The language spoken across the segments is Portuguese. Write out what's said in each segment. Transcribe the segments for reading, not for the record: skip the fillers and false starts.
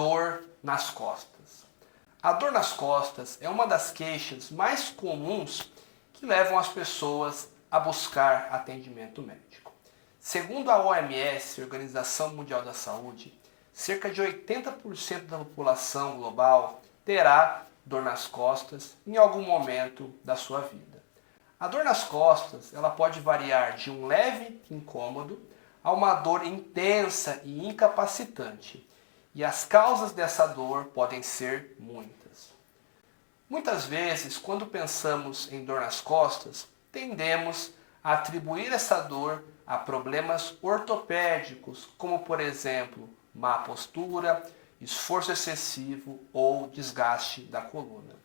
dor nas costas. A dor nas costas é uma das queixas mais comuns que levam as pessoas a buscar atendimento médico. Segundo a OMS, Organização Mundial da Saúde, cerca de 80% da população global terá dor nas costas em algum momento da sua vida. A dor nas costas, ela pode variar de um leve incômodo a uma dor intensa e incapacitante. E as causas dessa dor podem ser muitas. Muitas vezes, quando pensamos em dor nas costas, tendemos a atribuir essa dor a problemas ortopédicos, como por exemplo, má postura, esforço excessivo ou desgaste da coluna.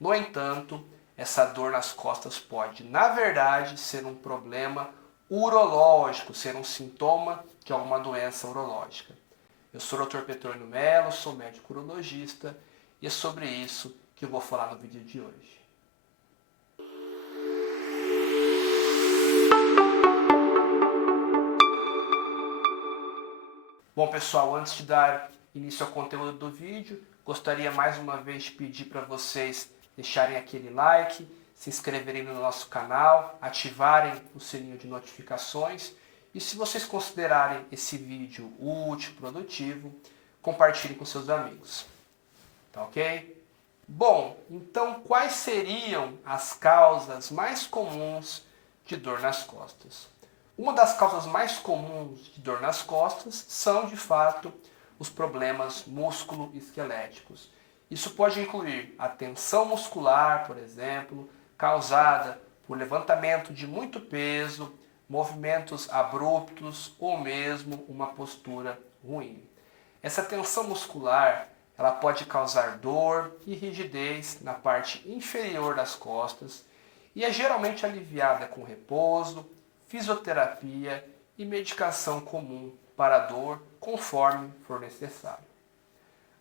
No entanto, essa dor nas costas pode, na verdade, ser um problema urológico, ser um sintoma de alguma doença urológica. Eu sou o Dr. Petrônio Melo, sou médico urologista e é sobre isso que eu vou falar no vídeo de hoje. Bom pessoal, antes de dar início ao conteúdo do vídeo, gostaria mais uma vez de pedir para vocês deixarem aquele like, se inscreverem no nosso canal, ativarem o sininho de notificações e se vocês considerarem esse vídeo útil, produtivo, compartilhem com seus amigos. Tá ok? Bom, então quais seriam as causas mais comuns de dor nas costas? Uma das causas mais comuns de dor nas costas são, de fato, os problemas músculo-esqueléticos. Isso pode incluir a tensão muscular, por exemplo, causada por levantamento de muito peso, movimentos abruptos ou mesmo uma postura ruim. Essa tensão muscular, ela pode causar dor e rigidez na parte inferior das costas e é geralmente aliviada com repouso, fisioterapia e medicação comum para a dor, conforme for necessário.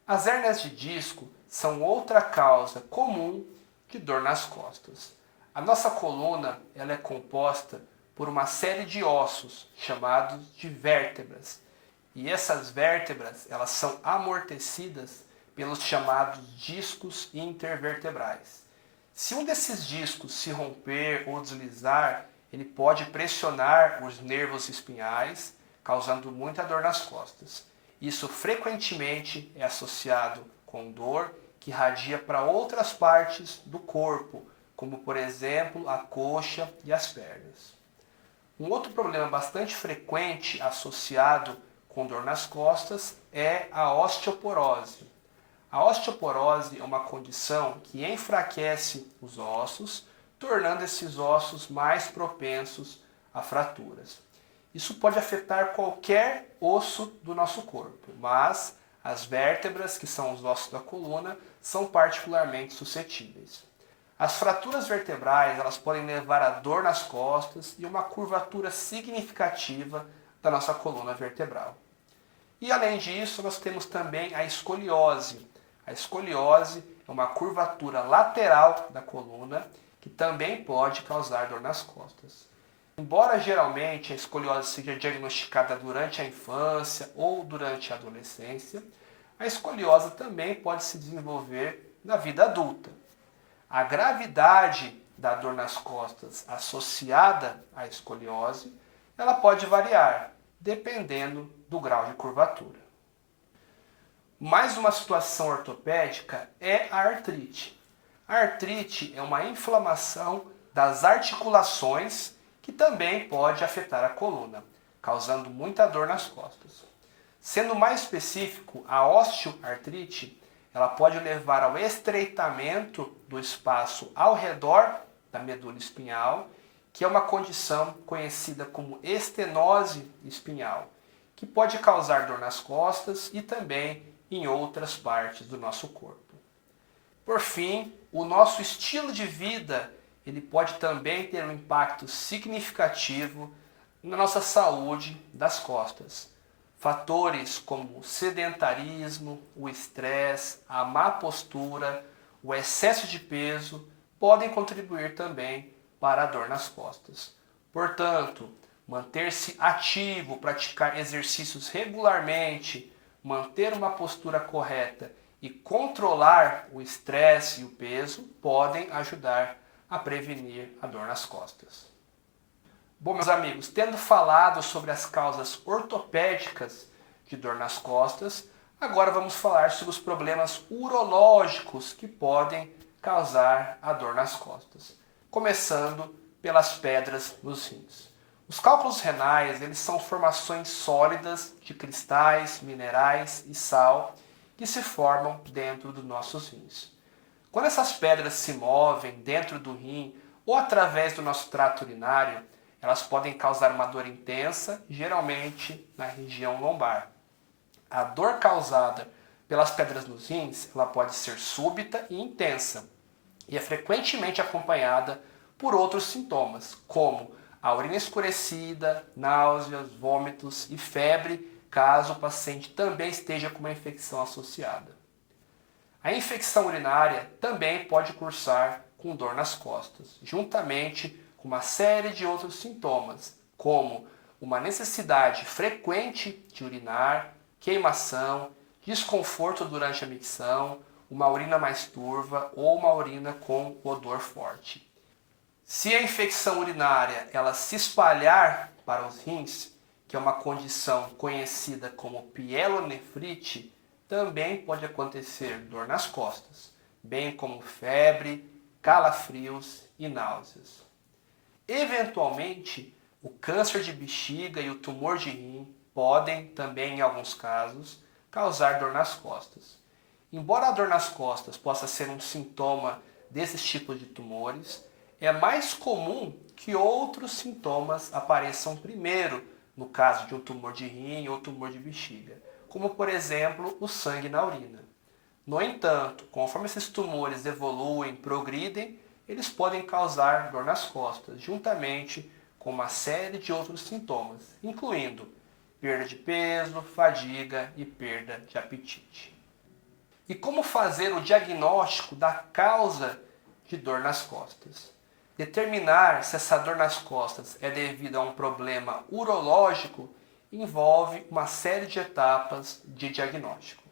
As hérnias de disco são outra causa comum de dor nas costas. A nossa coluna, ela é composta por uma série de ossos chamados de vértebras. E essas vértebras, elas são amortecidas pelos chamados discos intervertebrais. Se um desses discos se romper ou deslizar, ele pode pressionar os nervos espinhais, causando muita dor nas costas. Isso frequentemente é associado com dor que irradia para outras partes do corpo, como por exemplo a coxa e as pernas. Um outro problema bastante frequente associado com dor nas costas é a osteoporose. A osteoporose é uma condição que enfraquece os ossos, tornando esses ossos mais propensos a fraturas. Isso pode afetar qualquer osso do nosso corpo, mas as vértebras, que são os ossos da coluna, são particularmente suscetíveis. As fraturas vertebrais, elas podem levar a dor nas costas e uma curvatura significativa da nossa coluna vertebral. E além disso, nós temos também a escoliose. A escoliose é uma curvatura lateral da coluna que também pode causar dor nas costas. Embora geralmente a escoliose seja diagnosticada durante a infância ou durante a adolescência, a escoliose também pode se desenvolver na vida adulta. A gravidade da dor nas costas associada à escoliose, ela pode variar, dependendo do grau de curvatura. Mais uma situação ortopédica é a artrite. A artrite é uma inflamação das articulações que também pode afetar a coluna, causando muita dor nas costas. Sendo mais específico, a osteoartrite, ela pode levar ao estreitamento do espaço ao redor da medula espinhal, que é uma condição conhecida como estenose espinhal, que pode causar dor nas costas e também em outras partes do nosso corpo. Por fim, o nosso estilo de vida, ele pode também ter um impacto significativo na nossa saúde das costas. Fatores como o sedentarismo, o estresse, a má postura, o excesso de peso podem contribuir também para a dor nas costas. Portanto, manter-se ativo, praticar exercícios regularmente, manter uma postura correta e controlar o estresse e o peso podem ajudar a prevenir a dor nas costas. Bom, meus amigos, tendo falado sobre as causas ortopédicas de dor nas costas, agora vamos falar sobre os problemas urológicos que podem causar a dor nas costas, começando pelas pedras nos rins. Os cálculos renais, eles são formações sólidas de cristais, minerais e sal que se formam dentro dos nossos rins. Quando essas pedras se movem dentro do rim ou através do nosso trato urinário, elas podem causar uma dor intensa, geralmente na região lombar. A dor causada pelas pedras nos rins, ela pode ser súbita e intensa, e é frequentemente acompanhada por outros sintomas, como a urina escurecida, náuseas, vômitos e febre, caso o paciente também esteja com uma infecção associada. A infecção urinária também pode cursar com dor nas costas, juntamente com uma série de outros sintomas, como uma necessidade frequente de urinar, queimação, desconforto durante a micção, uma urina mais turva ou uma urina com odor forte. Se a infecção urinária ela se espalhar para os rins, que é uma condição conhecida como pielonefrite, também pode acontecer dor nas costas, bem como febre, calafrios e náuseas. Eventualmente, o câncer de bexiga e o tumor de rim podem também, em alguns casos, causar dor nas costas. Embora a dor nas costas possa ser um sintoma desses tipos de tumores, é mais comum que outros sintomas apareçam primeiro no caso de um tumor de rim ou tumor de bexiga, como por exemplo o sangue na urina. No entanto, conforme esses tumores evoluem, progridem, eles podem causar dor nas costas, juntamente com uma série de outros sintomas, incluindo perda de peso, fadiga e perda de apetite. E como fazer o diagnóstico da causa de dor nas costas? Determinar se essa dor nas costas é devido a um problema urológico envolve uma série de etapas de diagnóstico.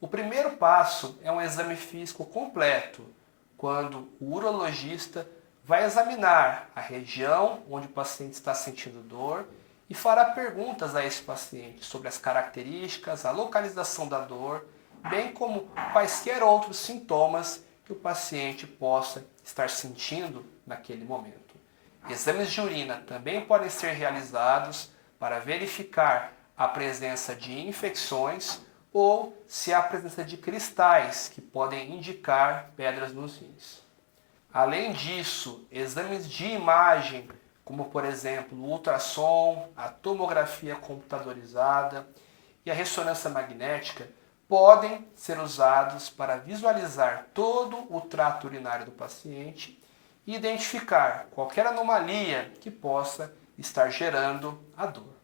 O primeiro passo é um exame físico completo, quando o urologista vai examinar a região onde o paciente está sentindo dor e fará perguntas a esse paciente sobre as características, a localização da dor, bem como quaisquer outros sintomas que o paciente possa estar sentindo naquele momento. Exames de urina também podem ser realizados para verificar a presença de infecções ou se há presença de cristais que podem indicar pedras nos rins. Além disso, exames de imagem, como por exemplo o ultrassom, a tomografia computadorizada e a ressonância magnética, podem ser usados para visualizar todo o trato urinário do paciente e identificar qualquer anomalia que possa estar gerando a dor.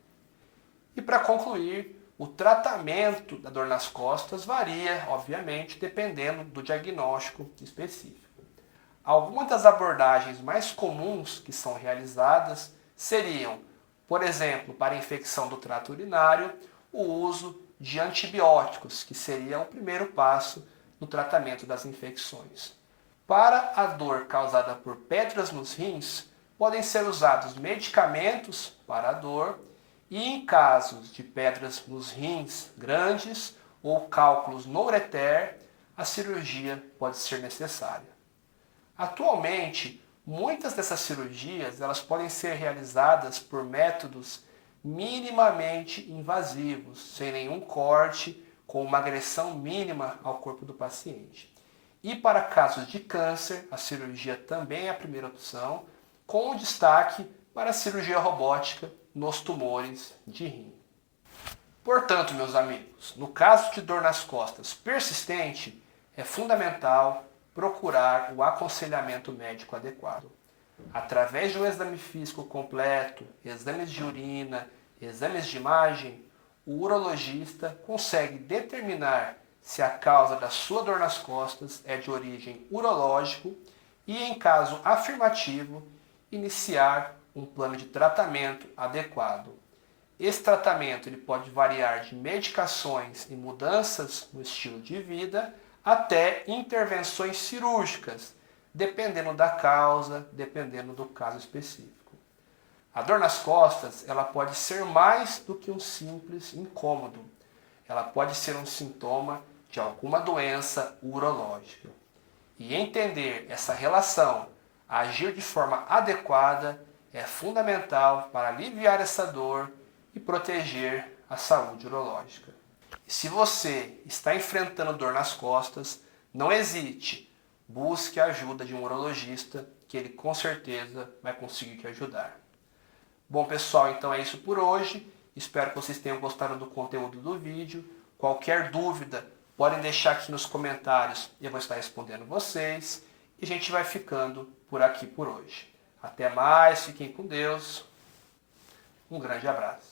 E para concluir, o tratamento da dor nas costas varia, obviamente, dependendo do diagnóstico específico. Algumas das abordagens mais comuns que são realizadas seriam, por exemplo, para a infecção do trato urinário, o uso de antibióticos, que seria o primeiro passo no tratamento das infecções. Para a dor causada por pedras nos rins, podem ser usados medicamentos para a dor e, em casos de pedras nos rins grandes ou cálculos no ureter, a cirurgia pode ser necessária. Atualmente, muitas dessas cirurgias elas podem ser realizadas por métodos minimamente invasivos, sem nenhum corte, com uma agressão mínima ao corpo do paciente. E para casos de câncer, a cirurgia também é a primeira opção, com destaque para a cirurgia robótica nos tumores de rim. Portanto, meus amigos, no caso de dor nas costas persistente, é fundamental procurar o aconselhamento médico adequado. Através de um exame físico completo, exames de urina, exames de imagem, o urologista consegue determinar se a causa da sua dor nas costas é de origem urológico e, em caso afirmativo, iniciar um plano de tratamento adequado. Esse tratamento ele pode variar de medicações e mudanças no estilo de vida até intervenções cirúrgicas, dependendo da causa, dependendo do caso específico. A dor nas costas, ela pode ser mais do que um simples incômodo. Ela pode ser um sintoma de alguma doença urológica. E entender essa relação, agir de forma adequada, é fundamental para aliviar essa dor e proteger a saúde urológica. E se você está enfrentando dor nas costas, não hesite, busque a ajuda de um urologista, que ele com certeza vai conseguir te ajudar. Bom pessoal, então é isso por hoje. Espero que vocês tenham gostado do conteúdo do vídeo. Qualquer dúvida, podem deixar aqui nos comentários e eu vou estar respondendo vocês. E a gente vai ficando por aqui por hoje. Até mais, fiquem com Deus. Um grande abraço.